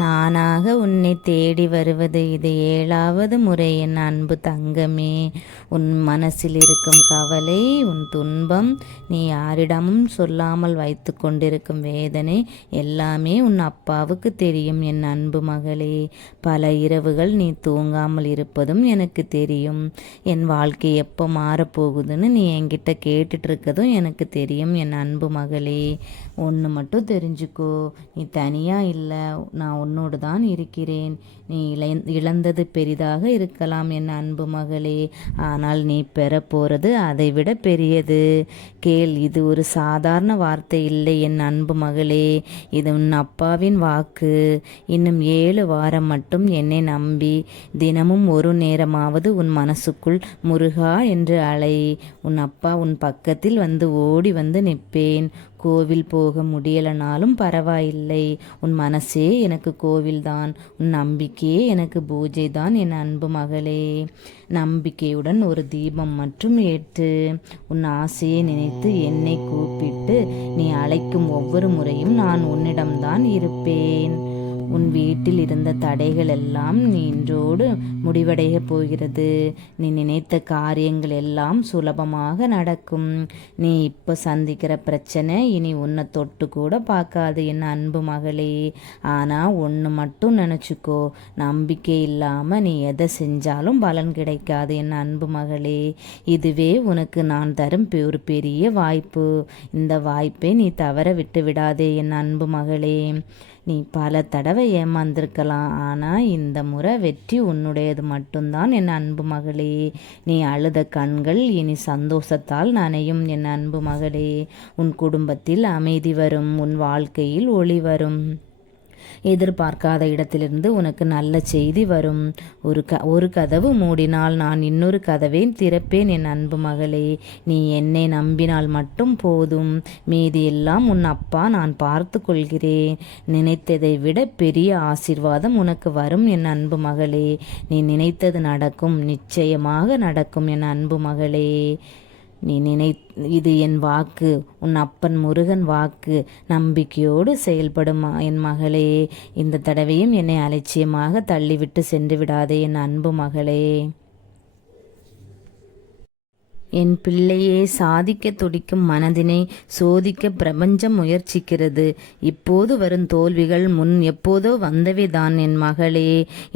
நானாக உன்னை தேடி வருவது இது 7வது முறை என் அன்பு தங்கமே. உன் மனசில் இருக்கும் கவலை, உன் துன்பம், நீ யாரிடமும் சொல்லாமல் வைத்து கொண்டிருக்கும் வேதனை எல்லாமே உன் அப்பாவுக்கு தெரியும் என் அன்பு மகளே. பல இரவுகள் நீ தூங்காமல் இருப்பதும் எனக்கு தெரியும். என் வாழ்க்கை எப்போ மாறப்போகுதுன்னு நீ என்கிட்ட கேட்டுட்டு இருக்கதும் எனக்கு தெரியும் என் அன்பு மகளே. ஒன்று மட்டும் தெரிஞ்சுக்கோ, நீ தனியாக இல்லை, நான் உன்னோடு தான் இருக்கிறேன். நீ இழந்தது பெரிதாக இருக்கலாம் என் அன்பு மகளே, ஆனால் நீ பெற போகிறது அதை விட பெரியது. கேள், இது ஒரு சாதாரண வார்த்தை இல்லை என் அன்பு மகளே, இது உன் அப்பாவின் வாக்கு. இன்னும் 7 வாரம் மட்டும் என்னை நம்பி தினமும் ஒரு நேரமாவது உன் மனசுக்குள் முருகா என்று அலை. உன் அப்பா உன் பக்கத்தில் வந்து ஓடி வந்து நிற்பேன். கோவில் போக முடியலனாலும் பரவாயில்லை, உன் மனசே எனக்கு கோவில்தான், உன் நம்பிக்கையே எனக்கு பூஜை தான் என் அன்பு மகளே. நம்பிக்கையுடன் ஒரு தீபம் மற்றும் ஏற்று உன் ஆசையை நினைத்து என்னை கூப்பிட்டு நீ அழைக்கும் ஒவ்வொரு முறையும் நான் உன்னிடம்தான் இருப்பேன். உன் வீட்டில் இருந்த தடைகள் எல்லாம் நீ இன்றோடு முடிவடைய போகிறது. நீ நினைத்த காரியங்கள் எல்லாம் சுலபமாக நடக்கும். நீ இப்போ சந்திக்கிற பிரச்சனை இனி உன்னை தொட்டு கூட பார்க்காது என் அன்பு மகளே. ஆனால் ஒன்று மட்டும் நினச்சிக்கோ, நம்பிக்கை இல்லாமல் நீ எதை செஞ்சாலும் பலன் கிடைக்காது என் அன்பு மகளே. இதுவே உனக்கு நான் தரும் ஒரு பெரிய வாய்ப்பு. இந்த வாய்ப்பை நீ தவற விட்டு விடாதே என் அன்பு மகளே. நீ பல தடவை ஏமாந்திருக்கலாம், ஆனால் இந்த முறை வெற்றி உன்னுடையது மட்டும்தான் என் அன்பு மகளே. நீ அழுத கண்கள் இனி சந்தோஷத்தால் நனையும் என் அன்பு மகளே. உன் குடும்பத்தில் அமைதி வரும், உன் வாழ்க்கையில் ஒளி வரும். எதிர்பார்க்காத இடத்திலிருந்து உனக்கு நல்ல செய்தி வரும். ஒரு கதவு மூடினால் நான் இன்னொரு கதவை திறப்பேன் என் அன்பு மகளே. நீ என்னை நம்பினால் மட்டும் போதும், மீதியெல்லாம் உன் அப்பா நான் பார்த்து கொள்கிறேன். நினைத்ததை விட பெரிய ஆசீர்வாதம் உனக்கு வரும் என் அன்பு மகளே. நீ நினைத்தது நடக்கும், நிச்சயமாக நடக்கும் என் அன்பு மகளே. இது என் வாக்கு, உன் அப்பன் முருகன் வாக்கு. நம்பிக்கையோடு செயல்படும் என் மகளே. இந்த தடவையும் என்னை அலட்சியமாக தள்ளிவிட்டு சென்று விடாதே என் அன்பு மகளே. என் பிள்ளையே, சாதிக்க துடிக்கும் மனதினை சோதிக்க பிரபஞ்சம் முயற்சிக்கிறது. இப்போது வரும் தோல்விகள் முன் எப்போதோ வந்தவை தான் என் மகளே.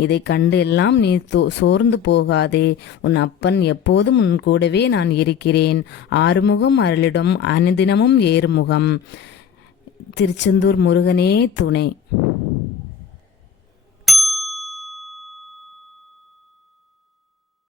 இதை கண்டு எல்லாம் நீ சோர்ந்து போகாதே. உன் அப்பன் எப்போதும் உன் கூடவே நான் இருக்கிறேன். ஆறுமுகம் அருளிடம் அனுதினமும் ஏறுமுகம். திருச்செந்தூர் முருகனே துணை.